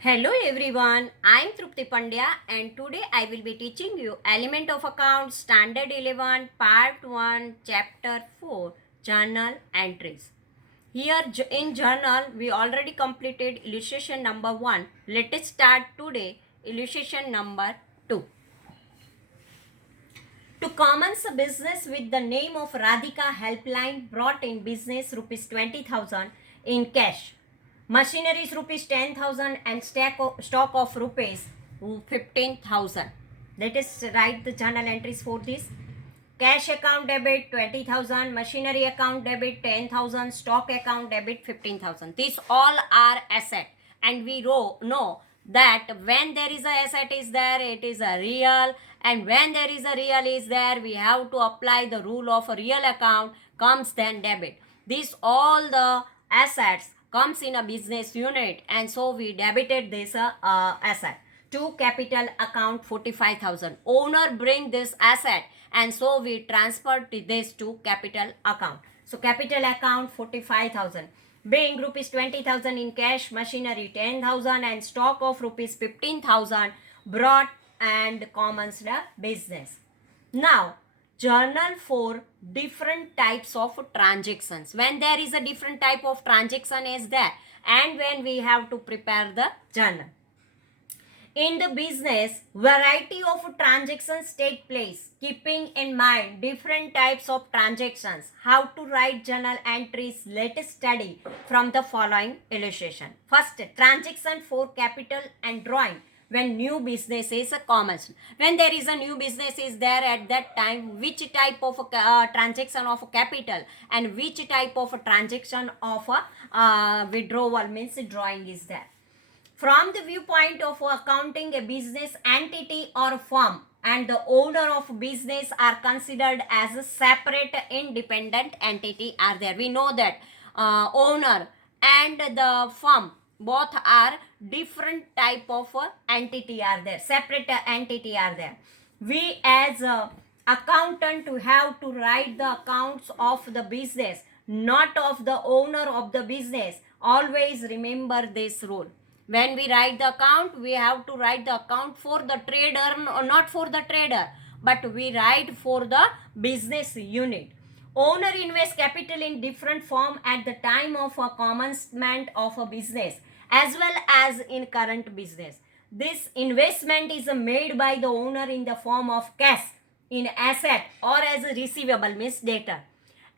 Hello everyone, I am Trupti Pandya and today I will be teaching you Element of Account Standard 11 Part 1 Chapter 4 Journal Entries. Here in journal we already completed illustration number 1. Let us start today illustration number 2. To commence a business with the name of Radhika Helpline brought in business rupees 20,000 in cash. Machinery is rupees 10,000 and stock of rupees 15,000. Let us write the journal entries for this. Cash account debit 20,000, machinery account debit 10,000, stock account debit 15,000. These all are asset and we know that when there is a asset is there, it is a real, and when there is a real is there, we have to apply the rule of a real account comes then debit. These all the assets comes in a business unit and so we debited this asset to capital account 45,000. Owner bring this asset and so we transferred this to capital account. So capital account 45,000 being rupees 20,000 in cash, machinery 10,000 and stock of rupees 15,000 brought and commenced the business. Now journal for different types of transactions. When there is a different type of transaction is there and when we have to prepare the journal. In the business, variety of transactions take place. Keeping in mind different types of transactions, how to write journal entries, let us study from the following illustration. First, transaction for capital and drawing. When new business is commenced, when there is a new business is there, at that time which type of transaction of capital and which type of transaction of withdrawal means drawing is there. From the viewpoint of accounting, a business entity or firm and the owner of business are considered as a separate independent entity are there. We know that owner and the firm both are different type of entity are there, separate entity are there. We as accountant have to write the accounts of the business, not of the owner of the business. Always remember this rule. When we write the account, we have to write the account for the trader, not for the trader, but we write for the business unit. Owner invests capital in different form at the time of a commencement of a business as well as in current business. This investment is made by the owner in the form of cash, in asset or as a receivable means debtor.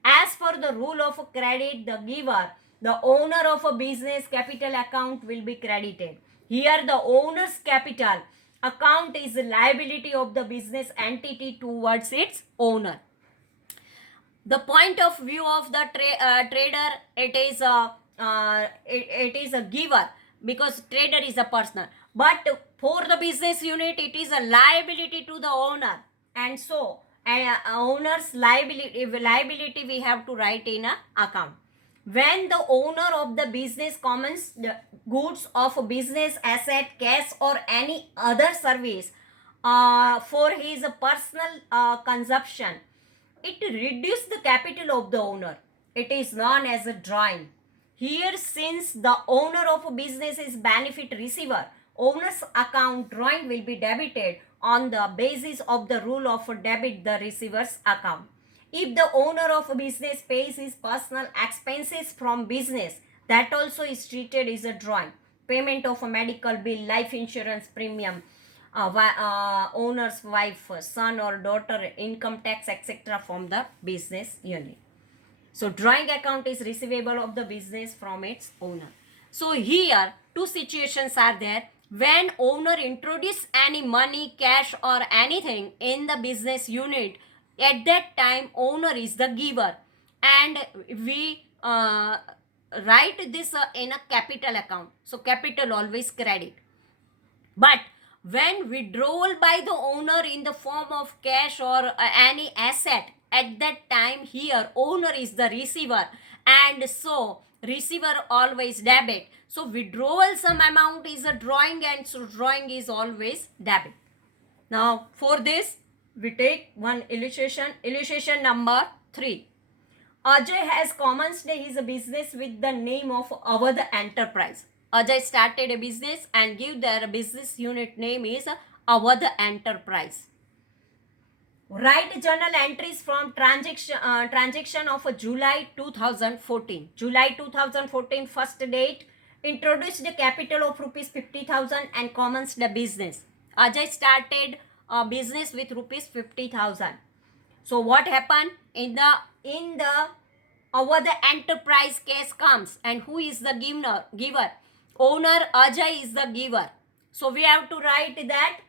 As per the rule of credit, the giver, the owner of a business capital account will be credited. Here the owner's capital account is the liability of the business entity towards its owner. The point of view of the trader, it is a giver because trader is a person. But for the business unit, it is a liability to the owner. And so owner's liability we have to write in a account. When the owner of the business commons the goods of a business asset, cash or any other service for his personal consumption, it reduces the capital of the owner. It is known as a drawing. Here, since the owner of a business is benefit receiver, owner's account drawing will be debited on the basis of the rule of debit the receiver's account. If the owner of a business pays his personal expenses from business, that also is treated as a drawing. Payment of a medical bill, life insurance premium, owner's wife, son or daughter, income tax, etc. from the business unit. So drawing account is receivable of the business from its owner. So here two situations are there. When owner introduce any money, cash or anything in the business unit, at that time owner is the giver and we write this in a capital account. So capital always credit. But when withdrawal by the owner in the form of cash or any asset, at that time here owner is the receiver and so receiver always debit. So withdrawal some amount is a drawing and so drawing is always debit. Now for this we take one illustration number 3. Ajay has commenced his business with the name of Awadh Enterprise. Ajay started a business and give their business unit name is Awadh Enterprise. Write journal entries from transaction of July 2014. July 2014 first date, introduced the capital of rupees 50,000 and commenced the business. Ajay started a business with rupees 50,000. So what happened in the Awadh Enterprise case comes, and who is the giver? Owner Ajay is the giver. So we have to write that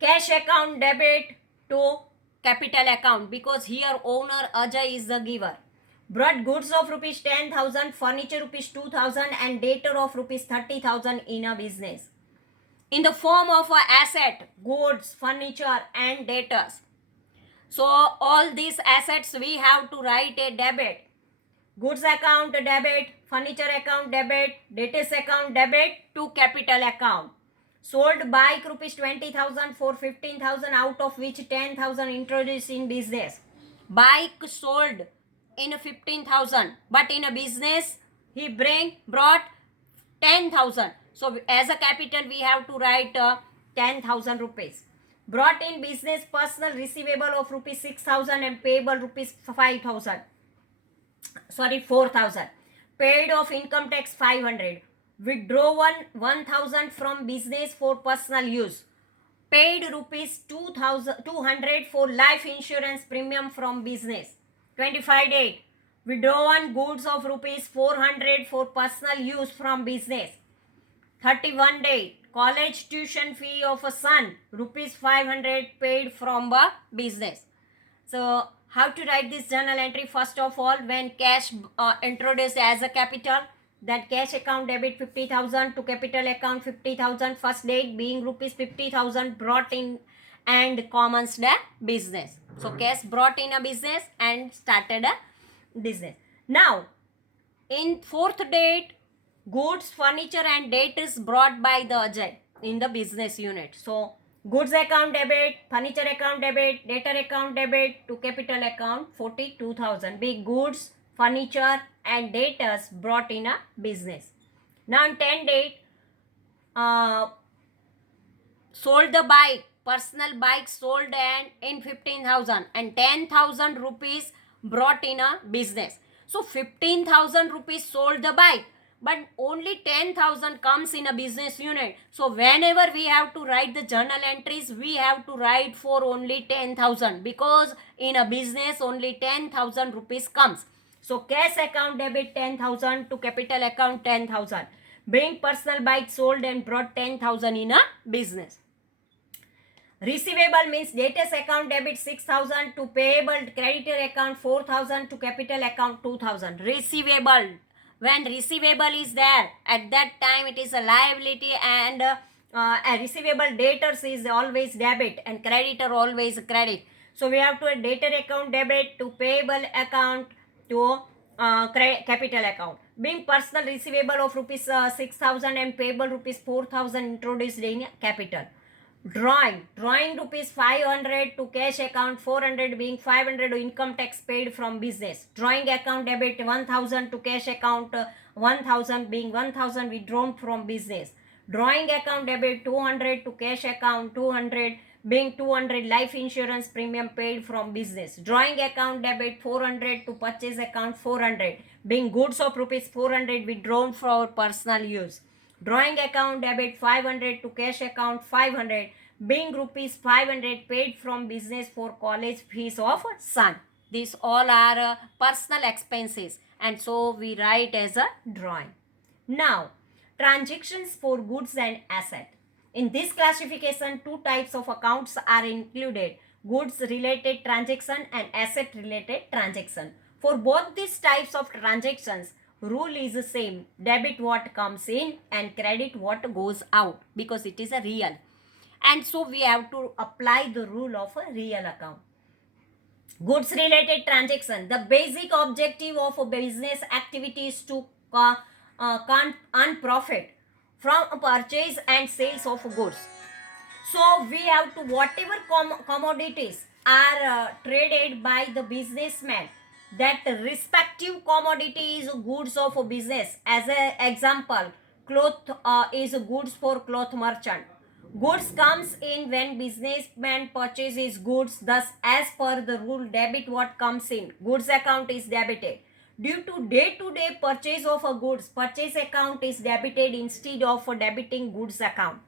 cash account debit to capital account, because here owner Ajay is the giver. Brought goods of rupees 10,000, furniture rupees 2,000 and debtor of rupees 30,000 in a business. In the form of a asset, goods, furniture and debtors. So all these assets we have to write a debit. Goods account debit, furniture account debit, debtors account debit to capital account. Sold bike rupees 20,000 for 15,000, out of which 10,000 introduced in business. Bike sold in 15,000, but in a business he brought 10,000. So as a capital we have to write 10,000 rupees. Brought in business personal receivable of rupees 6,000 and payable rupees 4,000. Paid of income tax 500. Withdraw 1,000 from business for personal use. Paid rupees 200 for life insurance premium from business. 25 date. Withdrawn goods of rupees 400 for personal use from business. 31 date. College tuition fee of a son rupees 500 paid from a business. So how to write this journal entry? First of all, when cash introduced as a capital, that cash account debit 50,000 to capital account 50,000, first date being rupees 50,000 brought in and commenced a business. So cash brought in a business and started a business. Now in fourth date, goods, furniture and debtors brought by the Ajay in the business unit. So goods account debit, furniture account debit, debtor account debit to capital account 42,000. Big goods, furniture and debtors brought in a business. Now on 10 date, sold the bike, personal bike sold and in 15,000 and 10,000 rupees brought in a business. So 15,000 rupees sold the bike, but only 10,000 comes in a business unit. So whenever we have to write the journal entries, we have to write for only 10,000, because in a business only 10,000 rupees comes. So cash account debit 10,000 to capital account 10,000. Being personal bike sold and brought 10,000 in a business. Receivable means debtors account debit 6,000 to payable creditor account 4,000 to capital account 2,000. Receivable, when receivable is there, at that time it is a liability, and a receivable debtors is always debit and creditor always credit. So we have to a debtor account debit to payable account to capital account. Being personal receivable of rupees 6,000 and payable rupees 4,000 introduced in capital. Drawing rupees 500 to cash account 400, being 500 income tax paid from business. Drawing account debit 1,000 to cash account 1,000, being 1,000 withdrawn from business. Drawing account debit 200 to cash account 200, being 200 life insurance premium paid from business. Drawing account debit 400 to purchase account 400, being goods of rupees 400 withdrawn for personal use. Drawing account debit 500 to cash account 500, being rupees 500 paid from business for college fees of son. These all are personal expenses, and so we write as a drawing. Now, transactions for goods and asset. In this classification, two types of accounts are included: goods related transaction and asset related transaction. For both these types of transactions, rule is the same: debit what comes in and credit what goes out, because it is a real. And so we have to apply the rule of a real account. Goods related transaction. The basic objective of a business activity is to earn profit from purchase and sales of goods. So we have to, whatever commodities are traded by the businessman, that respective commodity is goods of a business. As an example, cloth is goods for cloth merchant. Goods comes in when businessman purchases goods. Thus, as per the rule, debit what comes in. Goods account is debited. Due to day-to-day purchase of a goods, purchase account is debited instead of debiting goods account.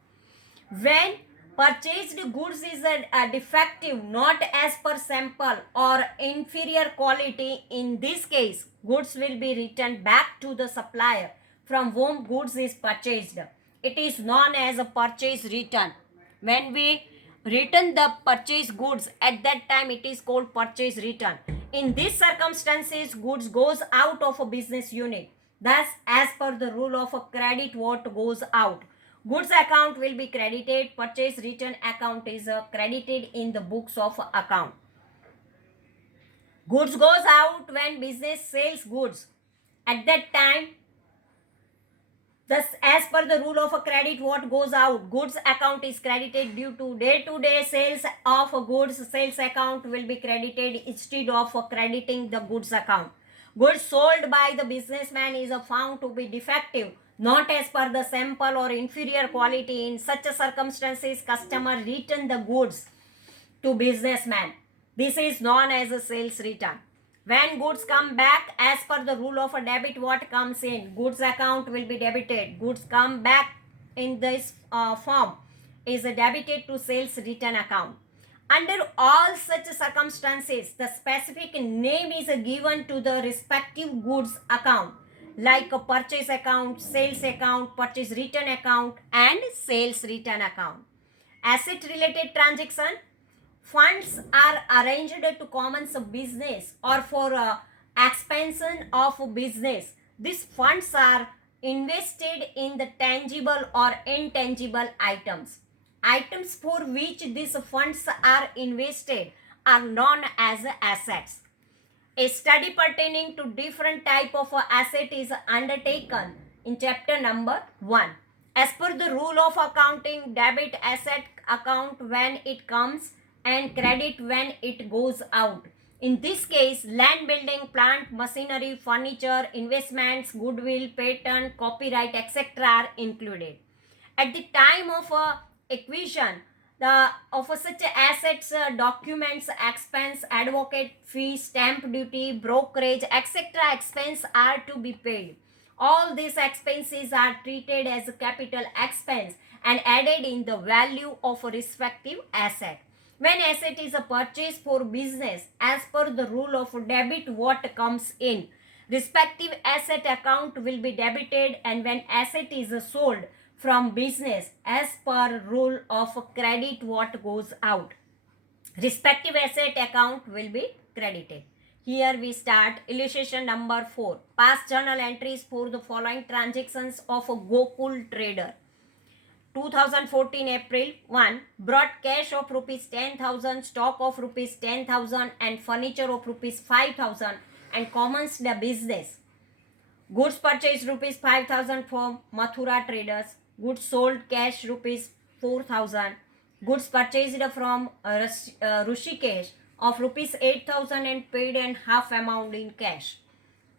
When purchased goods is a defective, not as per sample or inferior quality, in this case, goods will be returned back to the supplier from whom goods is purchased. It is known as a purchase return. When we return the purchased goods, at that time it is called purchase return. In these circumstances, goods goes out of a business unit. Thus, as per the rule of a credit, what goes out? Goods account will be credited. Purchase return account is credited in the books of account. Goods goes out when business sells goods. At that time, thus, as per the rule of a credit, what goes out? Goods account is credited due to day-to-day sales of goods. Sales account will be credited instead of crediting the goods account. Goods sold by the businessman is found to be defective, not as per the sample or inferior quality. In such circumstances, customer return the goods to businessman. This is known as a sales return. When goods come back, as per the rule of a debit, what comes in? Goods account will be debited. Goods come back in this form is debited to sales return account. Under all such circumstances, the specific name is given to the respective goods account, like a purchase account, sales account, purchase return account, and sales return account. Asset related transaction. Funds are arranged to commence a business or for expansion of a business. These funds are invested in the tangible or intangible items. Items for which these funds are invested are known as assets. A study pertaining to different type of asset is undertaken in chapter number 1. As per the rule of accounting, debit asset account when it comes and credit when it goes out. In this case, land, building, plant, machinery, furniture, investments, goodwill, patent, copyright, etc. are included. At the time of acquisition, of such assets, documents, expense, advocate fee, stamp duty, brokerage, etc. expense are to be paid. All these expenses are treated as a capital expense and added in the value of a respective asset. When asset is a purchase for business, as per the rule of debit, what comes in? Respective asset account will be debited, and when asset is sold from business, as per rule of credit, what goes out? Respective asset account will be credited. Here we start illustration number 4. Past journal entries for the following transactions of a Gokul trader. 2014 April 1 brought cash of rupees 10,000, stock of rupees 10,000 and furniture of rupees 5,000 and commenced the business. Goods purchased rupees 5,000 from Mathura traders. Goods sold cash rupees 4,000. Goods purchased from Rushikesh of rupees 8,000 and paid and half amount in cash.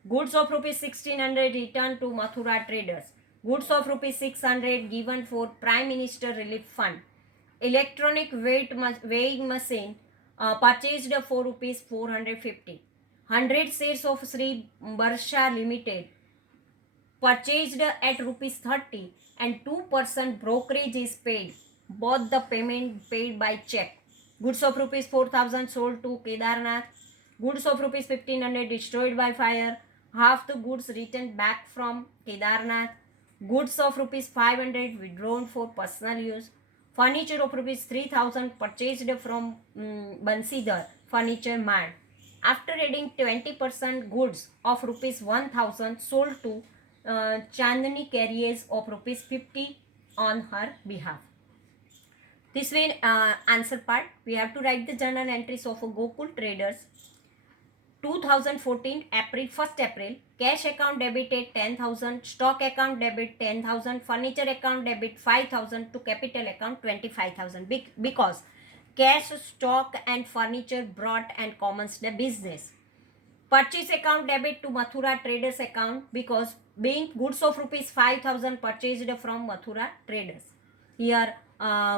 Goods of rupees 1,600 returned to Mathura traders. Goods of rupees 600 given for Prime Minister Relief Fund. Electronic weighing machine purchased for rupees 450. 100 shares of Sri Barsha Limited purchased at rupees 30 and 2% brokerage is paid. Both the payment paid by check. Goods of rupees 4,000 sold to Kedarnath. Goods of rupees 1,500 destroyed by fire. Half the goods returned back from Kedarnath. Goods of rupees 500 withdrawn for personal use. Furniture of rupees 3,000 purchased from Bansidhar Furniture Mart. After adding 20% goods of rupees 1,000 sold to Chandni Carriers of rupees 50 on her behalf. This will answer part. We have to write the journal entries of Gokul traders. 2014 April 1st April, cash account debited 10,000, stock account debit 10,000, furniture account debit 5,000 to capital account 25,000 because cash, stock and furniture brought and commenced the business. Purchase account debit to Mathura Traders account because being goods of rupees 5,000 purchased from Mathura Traders. Here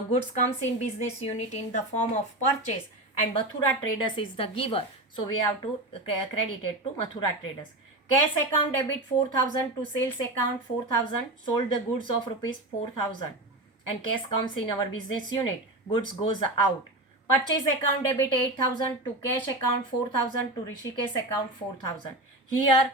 goods comes in business unit in the form of purchase and Mathura Traders is the giver. So we have to credit it to Mathura Traders. Cash account debit 4,000 to sales account 4,000. Sold the goods of rupees 4,000 and cash comes in our business unit. Goods goes out. Purchase account debit 8,000 to cash account 4,000 to Rishikesh account 4,000. Here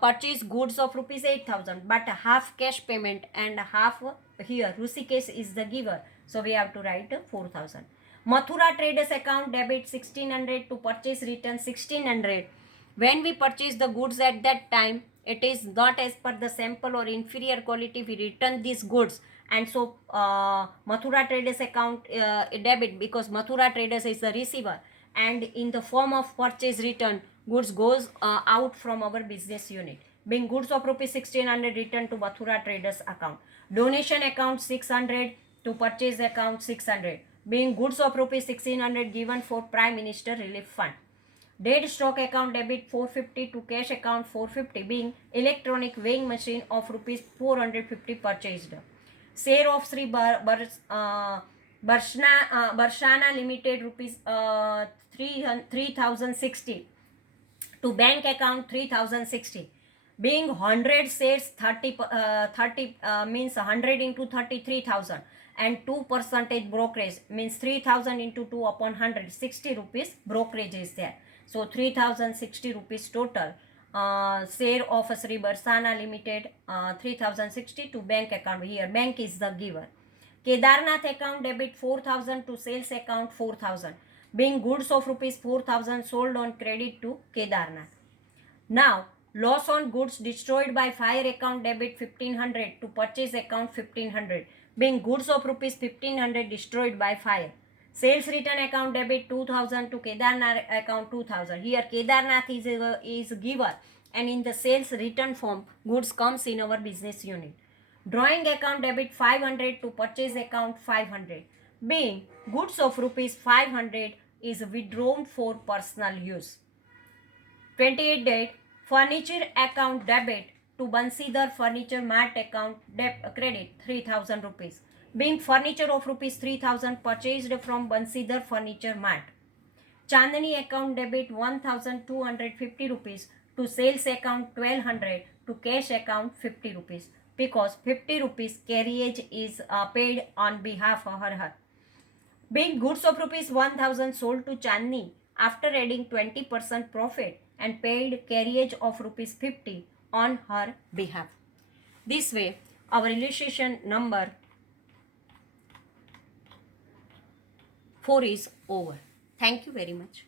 purchase goods of rupees 8,000 but half cash payment and half here Rishikesh is the giver. So we have to write 4,000. Mathura Traders account debit 1,600 to purchase return 1,600. When we purchase the goods at that time, it is not as per the sample or inferior quality, we return these goods. And so Mathura Traders account debit because Mathura Traders is the receiver and in the form of purchase return goods goes out from our business unit. Being goods of rupees 1,600 returned to Mathura Traders account. Donation account 600 to purchase account 600. Being goods of rupees 1,600 given for Prime Minister Relief Fund. Dead stock account debit 450 to cash account 450 being electronic weighing machine of rupees 450 purchased. Share of Sri Barshana Limited rupees 3,060 to bank account 3,060 being 100 shares 30 means 100 into 33,000 and 2% brokerage means 3,000 into 2 upon 100 60 rupees brokerage is there. So 3,060 rupees total. Share of Sri Barsana Limited 3,060 to bank account. Here bank is the giver. Kedarnath account debit 4,000 to sales account 4,000 being goods of rupees 4,000 sold on credit to Kedarnath. Now loss on goods destroyed by fire account debit 1,500 to purchase account 1,500 being goods of rupees 1,500 destroyed by fire. Sales return account debit 2,000 to Kedarnath account 2,000. Here Kedarnath is giver and in the sales return form goods comes in our business unit. Drawing account debit 500 to purchase account 500 being goods of rupees 500 is withdrawn for personal use. 28 date furniture account debit to Bansidhar Furniture Mart account credit 3,000 rupees being furniture of rupees 3,000 purchased from Bansidhar Furniture Mart. Chandani account debit 1,250 rupees to sales account 1,200 to cash account 50 rupees because 50 rupees carriage is paid on behalf of her. Being goods of rupees 1,000 sold to Chandni after adding 20% profit and paid carriage of rupees 50 on her behalf. This way our illustration number 4 is over. Thank you very much.